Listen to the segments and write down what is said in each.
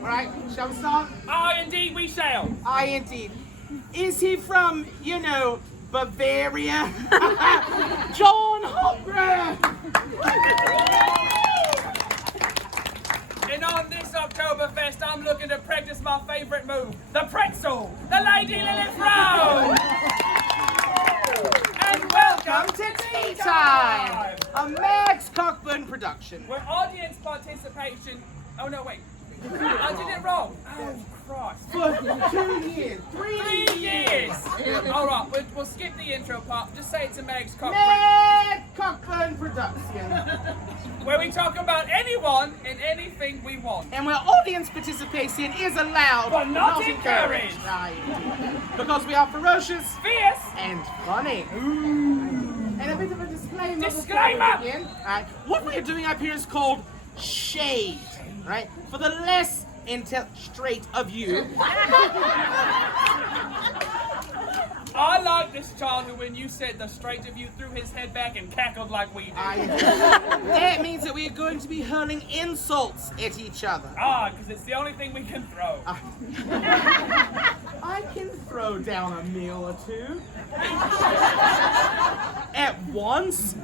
Right, shall we start? Aye, indeed we shall. Aye, indeed. Is he from, Bavaria? John Hopper! And on this Oktoberfest, I'm looking to practice my favorite move, the Pretzel, the Lady Lilith Row. And welcome to Tea Time, A Max Cockburn production. where audience participation. Oh no, wait. I did it wrong. Oh, Christ. For 2 years. 3 years. All right, we'll skip the intro part. Just say it's a Meg's Cockburn, Max Cockburn production. where we talk about anyone and anything we want. And where audience participation is allowed, But not encouraged. Aye, indeed. Because we are ferocious Fierce. and funny. And a bit of a disclaimer. Disclaimer! before we begin. Alright, what we are doing up here is called shade. Right? For the less straight of you. I like this child who, when you said the straight of you, threw his head back and cackled like we do. That means that we are going to be hurling insults at each other. Because it's the only thing we can throw. I can throw down a meal or two. At once?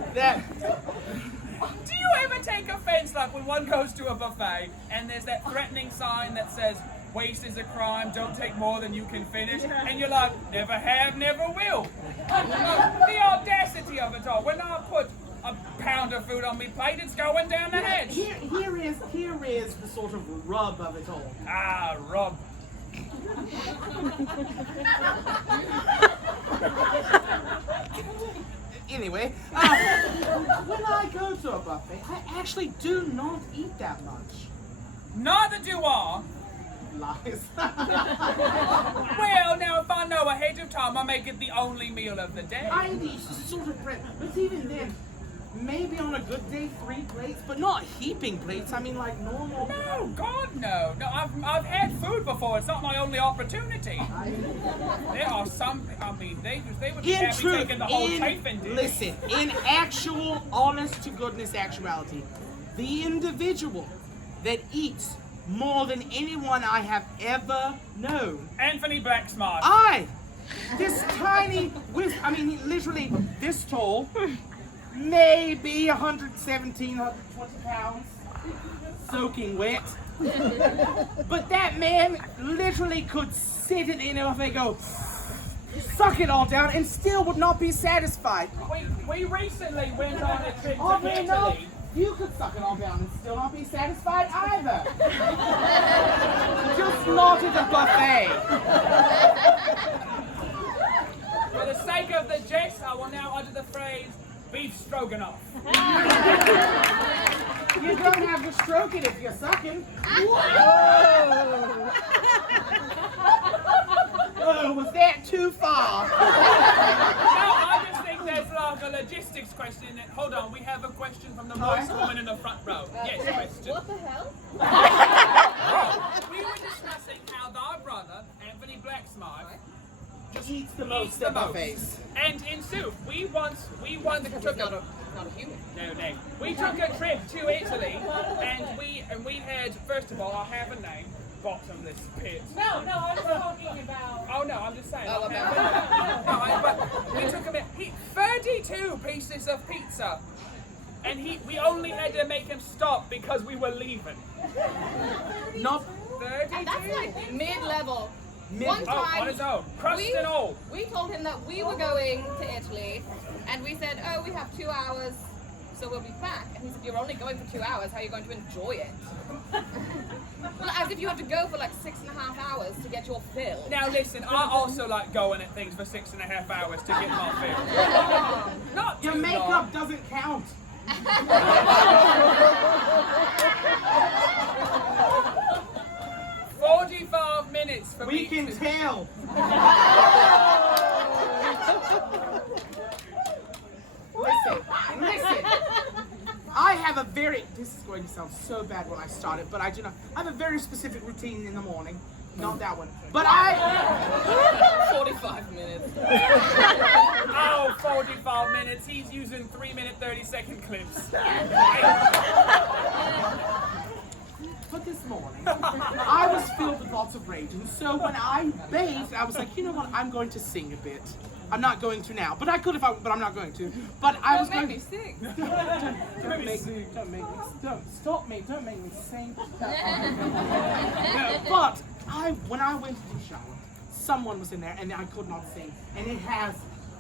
Do you ever take offense, like when one goes to a buffet and there's that threatening sign that says, waste is a crime, don't take more than you can finish, and you're like, never have, never will. The audacity of it all. When I put a pound of food on me plate, it's going down the hedge. Here is the sort of rub of it all. Rob. Anyway, when I go to a buffet, I actually do not eat that much. Neither do I. Lies. Well, now if I know ahead of time, I make it the only meal of the day. I eat sort of bread, but even then, maybe on a good day, 3 plates, but not heaping plates. I mean, like normal. No, God, no. No, I've had food before. It's not my only opportunity. There are some. I mean, they would be happy taking the whole chafing dish. Listen, in actual, honest to goodness actuality, the individual that eats more than anyone I have ever known. Anthony Blacksmart. This tiny, literally this tall, maybe 117, 120 pounds, soaking wet. But that man literally could sit in the buffet and go, suck it all down, and still would not be satisfied. We recently went on a trip to Oddly enough, Italy. you could suck it all down and still not be satisfied either. Just not at a buffet. For the sake of the jest, I will now utter the phrase, beef stroganoff. You don't have to stroke it if you're sucking. Whoa! Oh, was that too far? No, I just think there's like a logistics question. Hold on, we have a question from the voice woman in the front row. Yes, question. What the hell? We were discussing how thy brother, Anthony Blacksmart, Just eats the most at buffets. And in soup, we took Not a human. No. We took a trip to Italy, and we had, first of all, I have a name, Bottomless Pit. No, I'm talking about. Oh no, I'm just saying. Oh, But we took 32 pieces of pizza, and we only had to make him stop because we were leaving. Not 32? That's like mid-level. One Oh, time, on his own, crust and all. we told him that we were going to Italy, and we said, oh, we have 2 hours, so we'll be back. And he said, you're only going for 2 hours, how are you going to enjoy it? Well, as if you have to go for like 6.5 hours to get your fill. Now listen, I also like going at things for 6.5 hours to get my fill. Not too your makeup long. doesn't count. 45 minutes for We me can to... tell. Listen. I have a very, this is going to sound so bad when I start it, but I do not. I have a very specific routine in the morning. Not that one. But 45 minutes. Oh, 45 minutes. He's using 3-minute, 30-second clips. But this morning, I And so when I bathed, I was like, you know what? I'm going to sing a bit. I'm not going to now, but I could if I. But I'm not going to. But I was Don't going. make me sing. Don't make me. Don't stop me. Don't make me sing. No, but when I went to the shower, someone was in there, and I could not sing. And it has.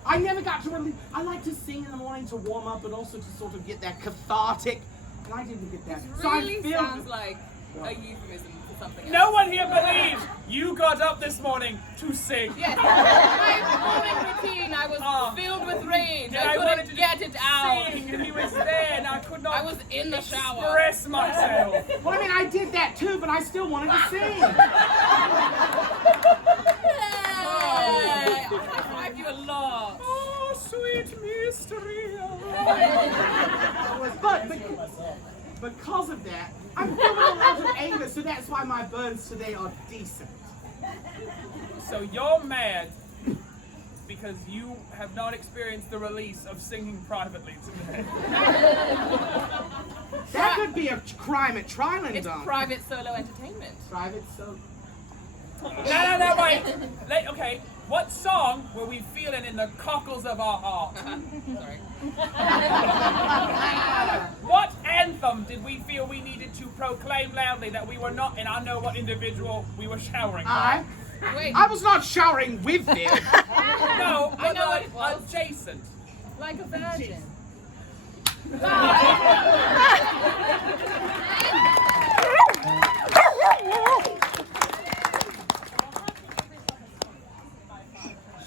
I never got to really. I like to sing in the morning to warm up, but also to sort of get that cathartic. And I didn't get that. This So I really feel- sounds like a euphemism for something No else. one here believes you got up this morning to sing. Yes, my morning routine, I was filled with rage. And I wanted couldn't to get it out. sing, and he was there, and I could not I was in the shower. express myself. Well, I mean, I did that too, but I still wanted to sing. Hey, I high-five you a lot. Oh, sweet mystery. But because of that, I'm feeling a lot of anger, so that's why my burns today are decent. So you're mad because you have not experienced the release of singing privately today. That could be a crime at trial and It's done. private solo entertainment. Private, so. No, wait. Okay, what song were we feeling in the cockles of our heart? Sorry. What anthem did we feel we needed to proclaim loudly that we were not, and I know what individual we were showering by? Wait, I was not showering with them. No, I but know what like it was. adjacent. like a virgin.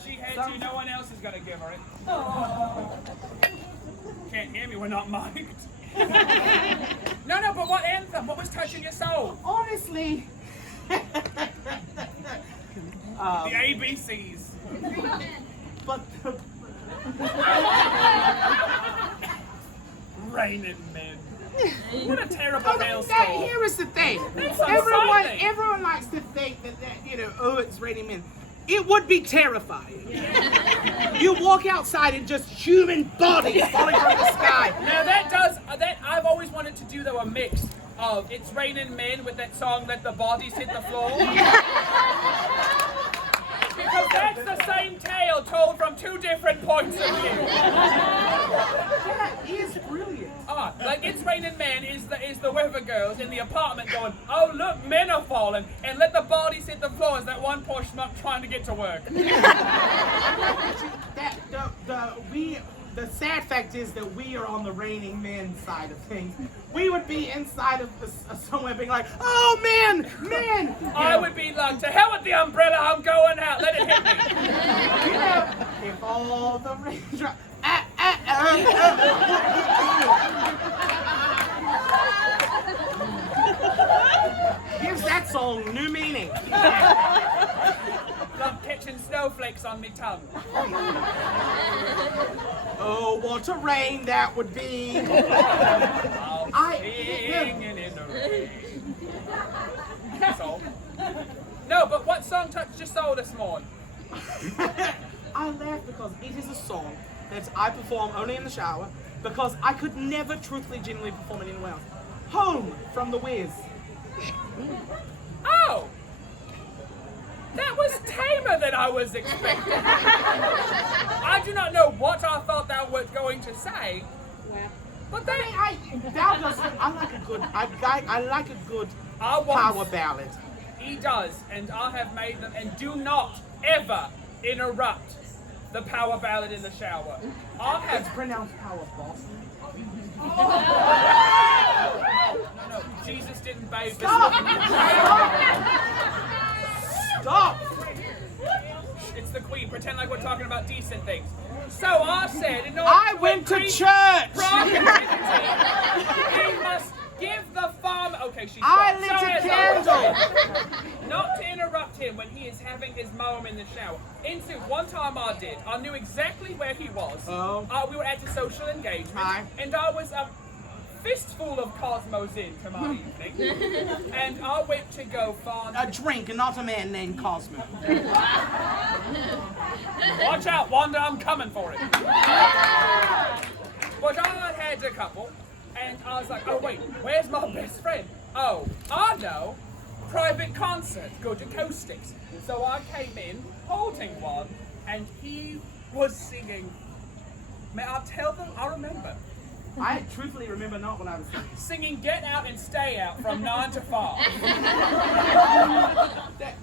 She had to, no one else is gonna give her it. Can't hear me, we're not mic'd. No, but what anthem? What was touching your soul? Honestly. The ABCs. But Raining men. What a terrible here hailstorm. is the thing. That's Everyone, unsightly. everyone likes to think that oh, it's raining men. It would be terrifying. You walk outside and just human bodies falling from the sky. Now that does, I've always wanted to do though a mix of It's Raining Men with that song Let the Bodies Hit the Floor. Because that's the same tale told from two different points of view. That is brilliant. Like It's Raining Men is the weather girls in the apartment going, oh look, men are falling, and Let the Bodies Hit the Floor is that one poor schmuck trying to get to work. The sad fact is that we are on the raining men side of things. We would be inside of somewhere being like, oh men. I would be like, to hell with the umbrella, I'm going out, let it hit me. You know, if all the raindrops. Gives that song new meaning. Love catching snowflakes on me tongue. Oh, what a rain that would be. Singing in the rain. That's all. No, but what song touched your soul this morning? I laugh because it is a song that I perform only in the shower because I could never truthfully, genuinely perform it anywhere else. Home from The Wiz. Oh! That was tamer than I was expecting. I do not know what I thought that was going to say. But that I like a good I want- power ballad. he does, and I have made them. And do not ever interrupt the power ballad in the shower. I have It's pronounced power boss. no. Jesus didn't bathe this Stop! morning. Stop! It's the Queen. Pretend like we're talking about decent things. So I said, in order I went to increase church! productivity, he must give the farm. Okay, she's I gone. lit a Sorry, candle! Not to interrupt him when he is having his moment in the shower. One time I did. I knew exactly where he was. Oh. We were at a social engagement. Hi. And I was a fistful of Cosmos into my evening. And I went to go find... A drink and not a man named Cosmo. Watch out, Wanda, I'm coming for it. But I had a couple. And I was like, oh wait, where's my best friend? Oh, I know. private concert, good acoustics. So I came in holding one, and he was singing. May I tell them? I remember. I truthfully remember not what I was saying. Singing Get Out and Stay Out from 9 to 5.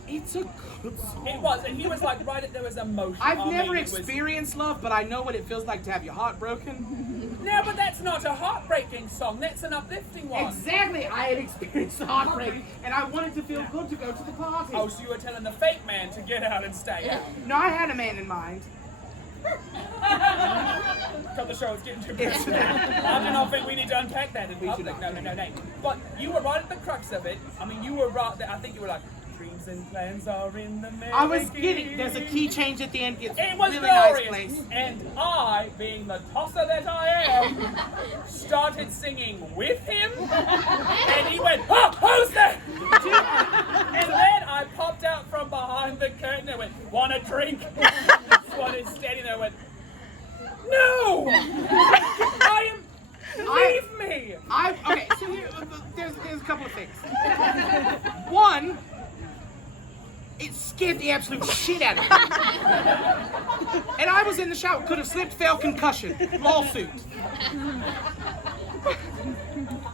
It's a good song. It was, and he was like, there was emotion. I've never experienced love, but I know what it feels like to have your heart broken. No, but that's not a heartbreaking song. That's an uplifting one. Exactly. I had experienced heartbreak, and I wanted to feel good to go to the party. Oh, so you were telling the fake man to get out and stay out. No, I had a man in mind. Cut the show, it's getting too personal. I do not think we need to unpack that in public. No. But you were right at the crux of it. I mean, you were right there. I think you were like, dreams and plans are in the making. I was getting, there's a key change at the end. It's It was really glorious. nice place. And I, being the tosser that I am, started singing with him. And he went, oh, who's that? And then I popped out from behind the curtain and went, want a drink? Swan is standing there and went, no! Leave me! Okay, so here, there's a couple of things. One, it scared the absolute shit out of me. And I was in the shower, could have slipped, fell, concussion, lawsuit.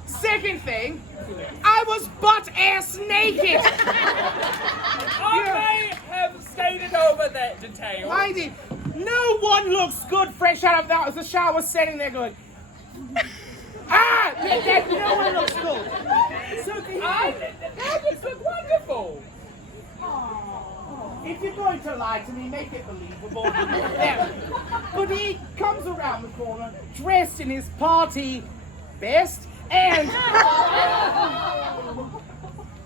Second thing, I was butt-ass naked. I may have stated over that detail. I did. No one looks good fresh out of the shower sitting there going, no one looks good. So That look wonderful. if you're going to lie to me, make it believable. Yeah. But he comes around the corner dressed in his party best and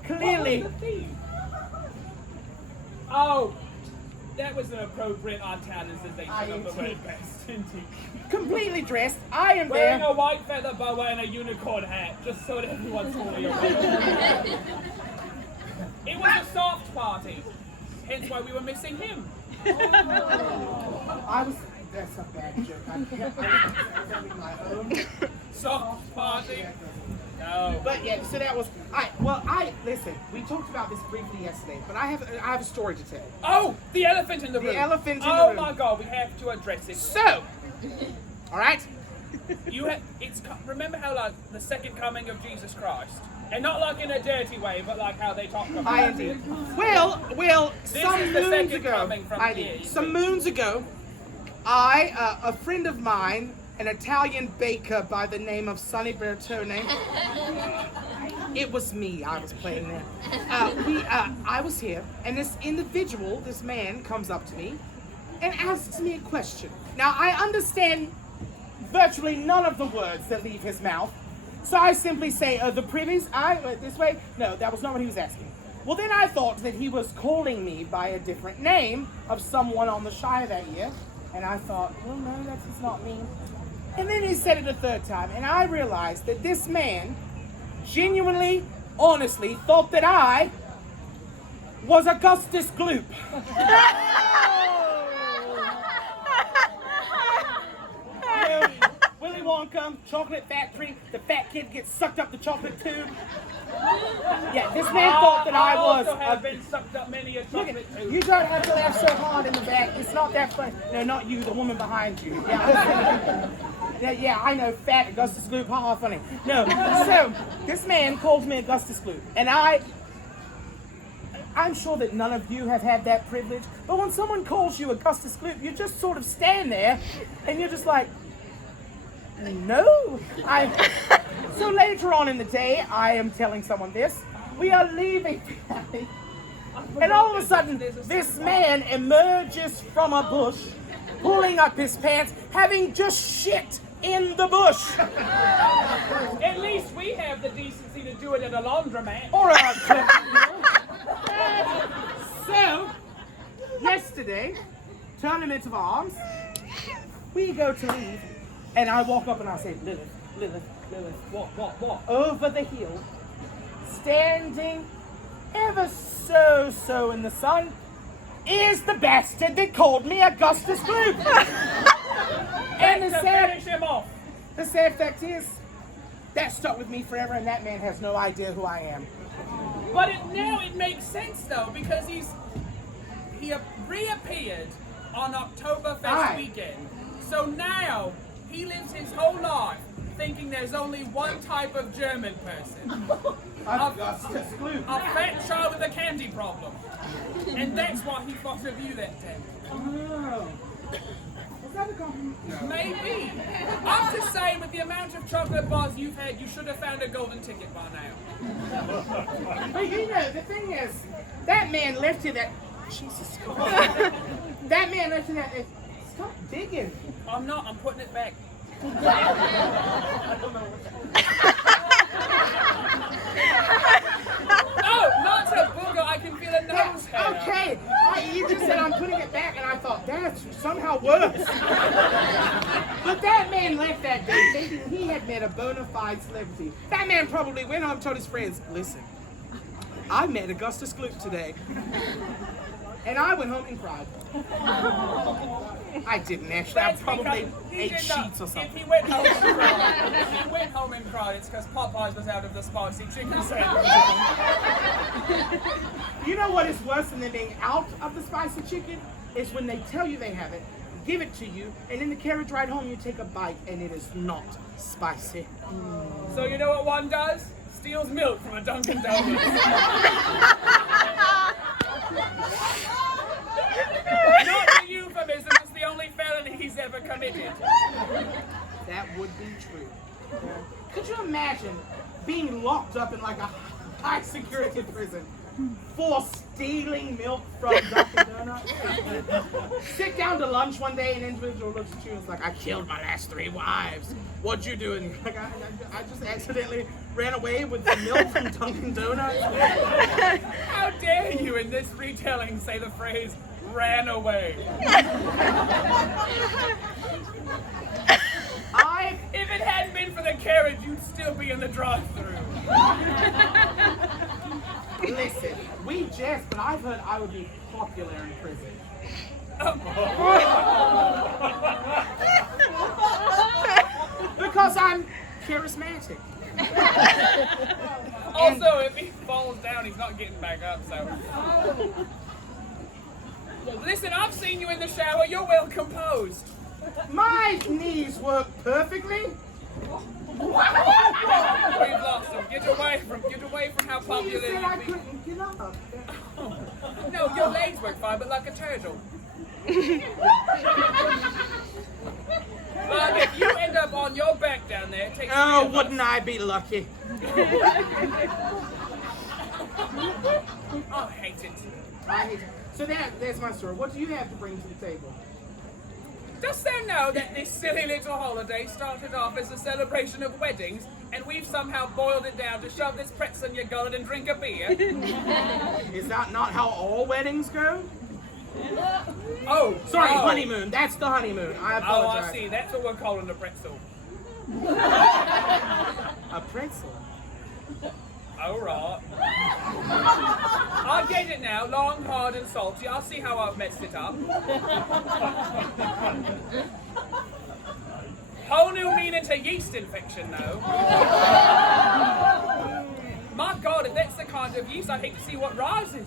clearly. Oh, that was an appropriate italicization of the word best, indeed. Completely dressed, I am Wearing there. a white feather boa and a unicorn hat, just so that everyone's fully aware. It was a soft party, hence why we were missing him. That's a bad joke. I'm having my own. Soft party? No. But yeah, so that was. Listen. We talked about this briefly yesterday, but I have a story to tell. Oh, the elephant in the room. The elephant in the Oh room. my God, we have to address it. So, all right. Remember how like the second coming of Jesus Christ, and not like in a dirty way, but like how they talk about I it. did. Well, some is the moons second ago. coming from I here, did. you Some see. moons ago, a friend of mine, an Italian baker by the name of Sonny Bertone. It was me. I was playing there. I was here, and this man, comes up to me and asks me a question. Now, I understand virtually none of the words that leave his mouth, so I simply say, the privies, this way? No, that was not what he was asking. Well, then I thought that he was calling me by a different name of someone on the Shire that year, and I thought, well, no, that's just not me. And then he said it a third time, and I realized that this man genuinely, honestly, thought that I was Augustus Gloop. Willy Wonka, chocolate factory, the fat kid gets sucked up the chocolate tube. Yeah, this man thought that I was. also have been sucked up many a Look chocolate at, tube. you don't have to laugh so hard in the back. It's not that funny. No, not you, the woman behind you. Yeah, I know, fat Augustus Gloop, haha, funny. No, so this man calls me Augustus Gloop, and I'm sure that none of you have had that privilege, but when someone calls you Augustus Gloop, you just sort of stand there, and you're just like, no. So later on in the day, I am telling someone this. We are leaving, and all of a sudden, this man emerges from a bush, pulling up his pants, having just shit in the bush. At least we have the decency to do it at a laundromat. Or so, yesterday, tournament of arms, we go to leave, and I walk up and I say, Lilith, what? Over the hill, standing ever so in the sun, is the bastard that called me Augustus Gloop. And To finish him off. the sad fact is, that stuck with me forever, and that man has no idea who I am. But now it makes sense though, because he reappeared on Oktoberfest Aye. weekend. So now he lives his whole life thinking there's only one type of German person. Augustus Gloop. A fat child with a candy problem. And that's why he thought of you that day. Oh. Was that a compliment? No. Maybe. I'm just saying, with the amount of chocolate bars you've had, you should have found a golden ticket by now. But you know, the thing is, that man left you that. Jesus Christ. That man left you that. Stop digging. I'm not, I'm putting it back. Oh, not a booger, I can feel a nose hair. Okay, you just said I'm putting it back, and I thought that's somehow worse. But that man left that day thinking he had met a bona fide celebrity. That man probably went home and told his friends, listen, I met Augustus Gloop today. And I went home and cried. I didn't actually. I That's probably because he ate did not- sheets or something. If he went home and cried, if he went home and cried, it's because Popeyes was out of the spicy chicken sandwich. You know what is worse than them being out of the spicy chicken? Is when they tell you they have it, give it to you, and in the carriage ride home you take a bite and it is not spicy. So you know what one does? Steals milk from a Dunkin' Donuts. Not a euphemism, it's the only felony he's ever committed. That would be true. Could you imagine being locked up in like a high security prison for stealing milk from Dunkin' Donuts? Sit down to lunch one day and an individual looks at you and is like, I killed my last 3 wives. What'd you do? And you're like, I just accidentally ran away with the milk from Dunkin' Donuts. How dare you in this retelling say the phrase, ran away? If it hadn't been for the carriage, you'd still be in the drive-thru. Listen, we jest, but I've heard I would be popular in prison. Because I'm charismatic. Also, if he falls down, he's not getting back up, so. Listen, I've seen you in the shower. You're well composed. My knees work perfectly. We've lost him. Get away from how You popular said I you've been. couldn't get up. No, your legs work fine, but like a turtle. But if you end up on your back down there, it takes Oh, three of wouldn't us. I be lucky? I hate it. I hate it. So there's my story. What do you have to bring to the table? Just so know that this silly little holiday started off as a celebration of weddings, and we've somehow boiled it down to shove this pretzel in your gullet and drink a beer. Is that not how all weddings go? Oh, Sorry, oh. honeymoon. That's the honeymoon. I Oh, apologize. I see. That's what we're calling a pretzel. A pretzel. All right. I get it now. Long, hard, and salty. I'll see how I've messed it up. Whole new meaning to yeast infection, though. My God, if that's the kind of yeast, I'd hate to see what rises.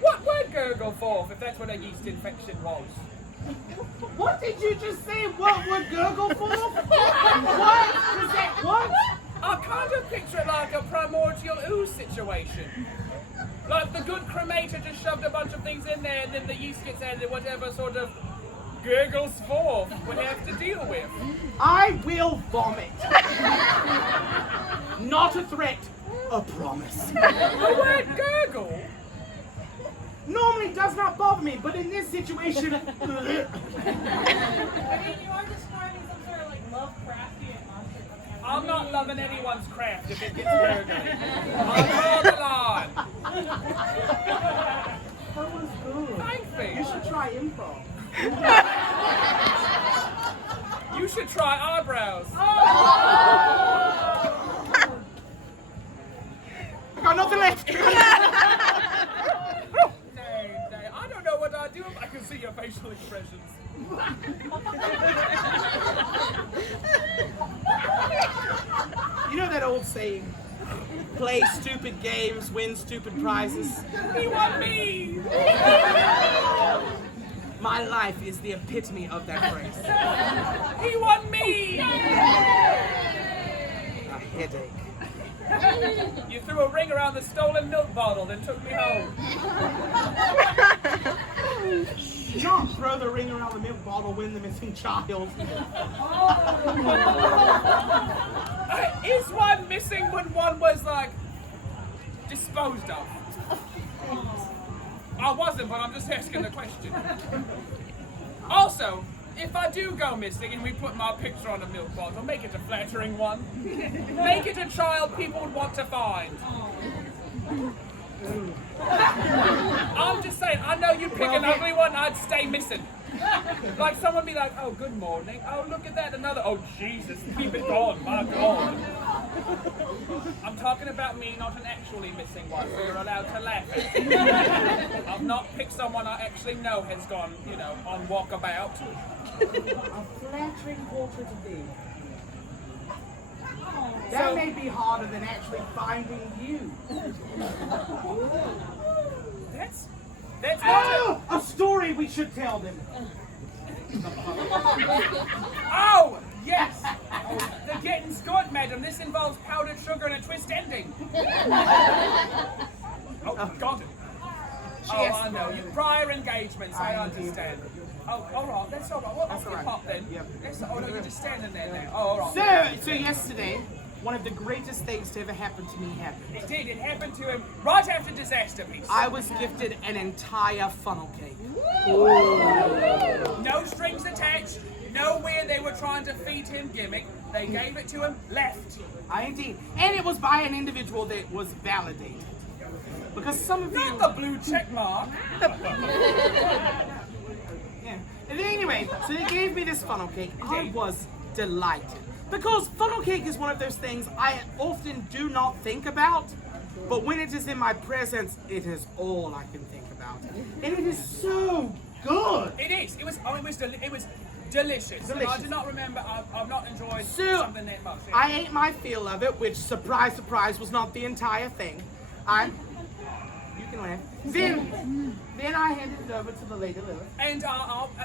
What would gurgle forth if that's what a yeast infection was? What did you just say? What would gurgle for? What? Is that what? I kind of picture it like a primordial ooze situation. Like the good cremator just shoved a bunch of things in there and then the yeast gets added, whatever sort of gurgles forth we have to deal with. I will vomit. Not a threat, a promise. The word gurgle? Normally does not bother me, but in this situation, I mean, you are describing some sort of like Lovecraftian monster coming out of I'm not loving anyone's craft if it gets gurgly. I'll draw the line. that was good. Thank You you. should try improv. You should try eyebrows. I got nothing left. Nay, I don't know what I'd do if I could see your facial expressions. You know that old saying, play stupid games, win stupid prizes. He want me! My life is the epitome of that phrase. He want me! A headache. You threw a ring around the stolen milk bottle, then took me home. Not throw the ring around the milk bottle, win the missing child. Is one missing when one was like disposed of? I wasn't, but I'm just asking the question. Also, if I do go missing and we put my picture on a milk bottle, make it a flattering one. Make it a child people would want to find. I'm just saying, I know you pick an ugly one, I'd stay missing. Like someone be like, oh, good morning. Oh, look at that, another. Oh, Jesus, keep it going, my God. I'm talking about me, not an actually missing one, so you're allowed to laugh at it. I've not picked someone I actually know has gone, you know, on walkabout. A flattering portrait of thee. That may be harder than actually finding you. That's Oh, a story we should tell them. Oh, yes! Oh, the getting's good, madam. This involves powdered sugar and a twist ending. Oh, got it. Oh, I know. You prior engagements, I understand. Oh, all right. That's all right. Well, That's off all you right. pop then. Yep. Oh, no, you're just standing there now. Oh, all right. So yesterday, one of the greatest things to ever happen to me happened. It did. It happened to him right after Disaster Piece. I was gifted an entire funnel cake. No strings attached. Nowhere they were trying to feed him gimmick. They gave it to him, left. Indeed. And it was by an individual that was validated. Because some of you... Not the blue check mark. Yeah. And anyway, so they gave me this funnel cake. I was delighted. Because funnel cake is one of those things I often do not think about, but when it is in my presence, it is all I can think about. And it is so good. It is. It was delicious. And I do not remember. I've not enjoyed something that much. I ate my fill of it, which, surprise, surprise, was not the entire thing. You can laugh. Then I handed it over to the lady Lilith. And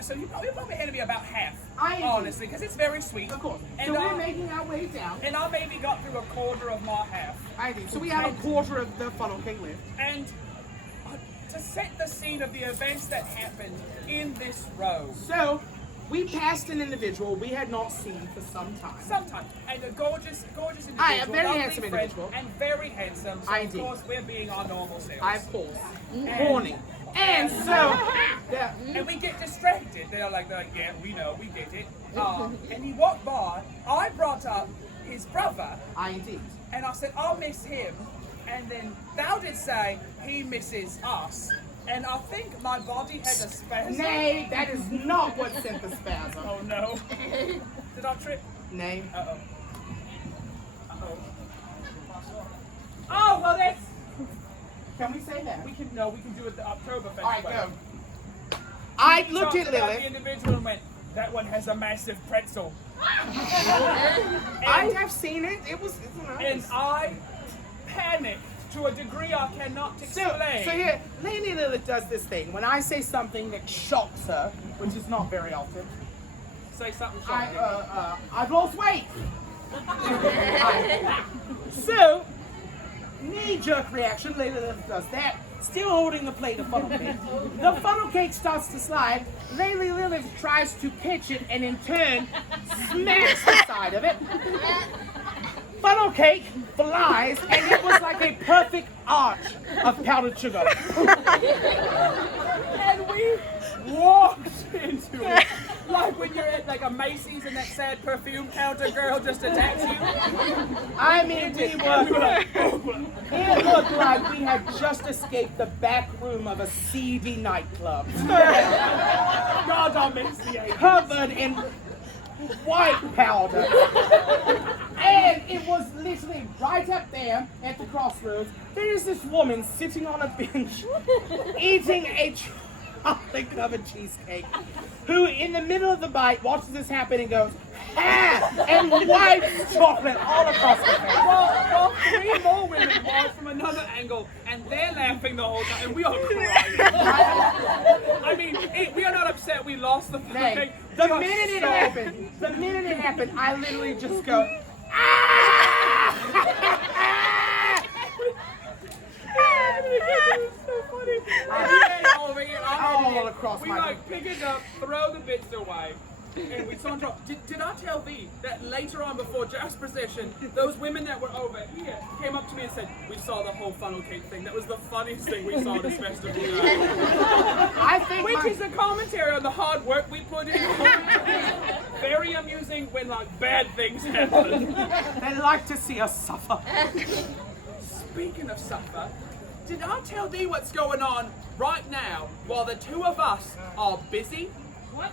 so you probably handed me about half. Honestly, because it's very sweet. Of course. And, So we're making our way down. And I maybe got through a quarter of my half. I did. So we have a quarter of the funnel cake left. And to set the scene of the events that happened in this row. So we passed an individual we had not seen for some time. Sometimes. And a gorgeous individual. Aye, a very lovely handsome friend, individual. And very handsome. So Indeed. of course we're being our normal selves. Of course. Horny. And so, yeah. And we get distracted. They're like, yeah, we know, we get it. And he walked by. I brought up his brother. Indeed. And I said, I'll miss him. And then thou did say, he misses us. And I think my body had a spasm. Nay, that is not what sent the spasm. Oh no. Did I trip? Nay. Uh-oh. Uh-oh. Oh, well that's... Can we say that? We can do it the Oktoberfest All right, way. go. I looked Talked at about the Lilith. individual and went, that one has a massive pretzel. I have seen it. It's And nice. I panicked to a degree I cannot explain. So here, Lady Lilith does this thing. When I say something that shocks her, which is not very often, Say something shocking. I've lost weight. So, knee-jerk reaction, Lady Lilith does that. Still holding the plate of funnel cake. The funnel cake starts to slide. Lady Lilith tries to pitch it and in turn smacks the side of it. Funnel cake flies and it was like a perfect arch of powdered sugar. And we walked into it. Like when you're at like a Macy's and that sad perfume counter girl just attacks you. I mean, it looked like we had just escaped the back room of a seedy nightclub. God, I miss the 80s. Covered in white powder. And it was literally right up there at the crossroads. There is this woman sitting on a bench eating a chocolate-covered cheesecake who, in the middle of the bite, watches this happen and goes, ah! And wipes chocolate all across her face. Well, the three more women watch from another angle, and they're laughing the whole time, and we are crying. I mean, we are not upset we lost the Hey, fight. the minute it happened, I literally just go, ah! All across we my like pick it up, throw the bits away, and we saw drop. Did I tell thee that later on, before Jasper's session, those women that were over here came up to me and said, "We saw the whole funnel cake thing. That was the funniest thing we saw this festival." I think Which is a commentary on the hard work we put in. Very amusing when like bad things happen. they like to see us suffer. Speaking of supper, did I tell thee what's going on right now while the two of us are busy? What?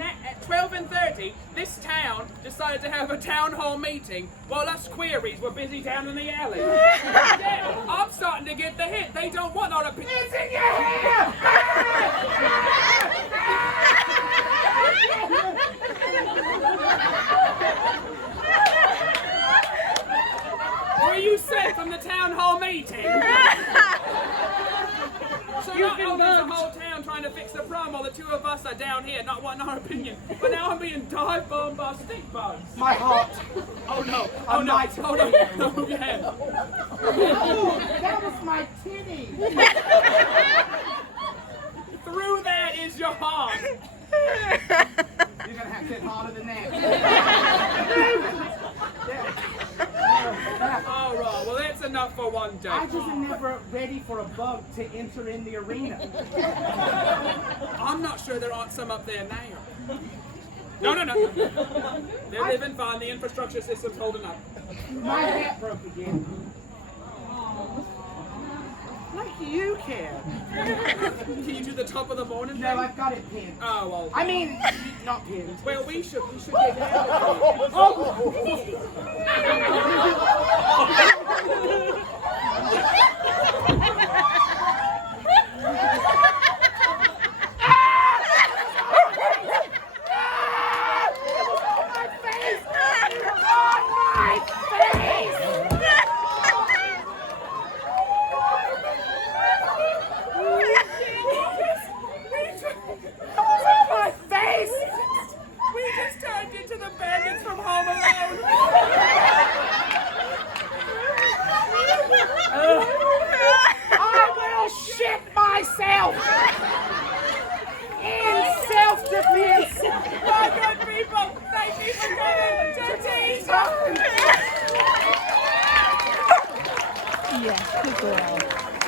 At 12:30, this town decided to have a town hall meeting while us queries were busy down in the alley. Yeah, I'm starting to get the hint. They don't want our opinion. It's in your hair! Were you sent from the town hall meeting? So not only is the whole town trying to fix the problem while the two of us are down here not wanting our opinion, but now I'm being dive bombed by stink bugs. My heart. Oh no! I Oh no! might. Oh no! No, move your hand. Oh, that was my titty. Through that is your heart. You're gonna have to hit harder than that. All right. Well, that's enough for one day. I just am never ready for a bug to enter in the arena. I'm not sure there aren't some up there now. No. They're living fine. The infrastructure system's holding up. My hat broke again. Like you can. Can you do the top of the morning? No, I've got it pinned. Oh well. I mean, not pinned. Well, we should get down. My face! We just turned into the bandits from Home Alone. I will shit myself! In self-defense! My good people, thank you for coming to tease us. Yeah, good girl.